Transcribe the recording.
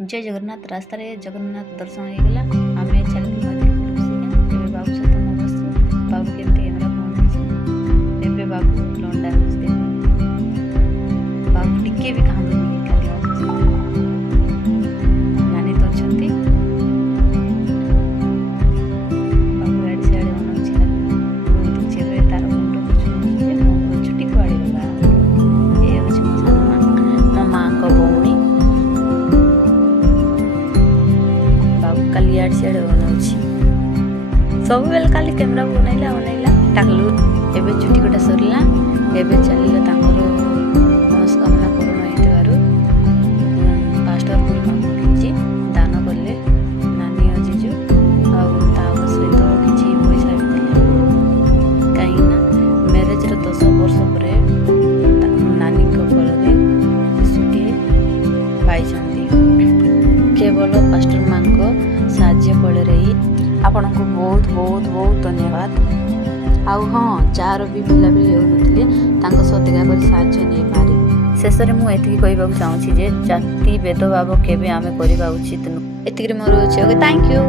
जय जगन्नाथ रास्ता जगन्नाथ दर्शन होगा आम चलू बाबू सहित मु बस बाबू केमती कैमेरा फोन ए बाबू लंडा बाबू टिके भी कहूँ खाली नानी तो अच्छा बाबू आड़े से बनाऊे तार मुंड छुट्टी कुआड़े गला ये हूँ मो सामा मो माँ को भौणी बाबू काली आड़े से बनाऊँ सब बेल काली कैमेरा बनैला टाकलु एबे छुट्टी गोटा सरला एबे चलिला तांकर मनस्कामना पूर्ण होइतबारु पास्टर पूर्णिमा को किछि दान करले नानी अजीजु आउ ताव सहित किछि पैसा भी देले काईना मैरिज रो 10 वर्ष परे नानी को कोलरे सुटी पाइछंती केवल पास्टर मां को साहाय्य फलरे ही आपण को बहुत बहुत बहुत धन्यवाद आउ हाँ जार भी पिलापिली होते सतिका कर साहाय्य नहीं पारी शेष में मुझे कहवाक चाहूँगी जे जाति भेदभाव केवे आम करवा उचित नुह एतिक मोर थैंक यू।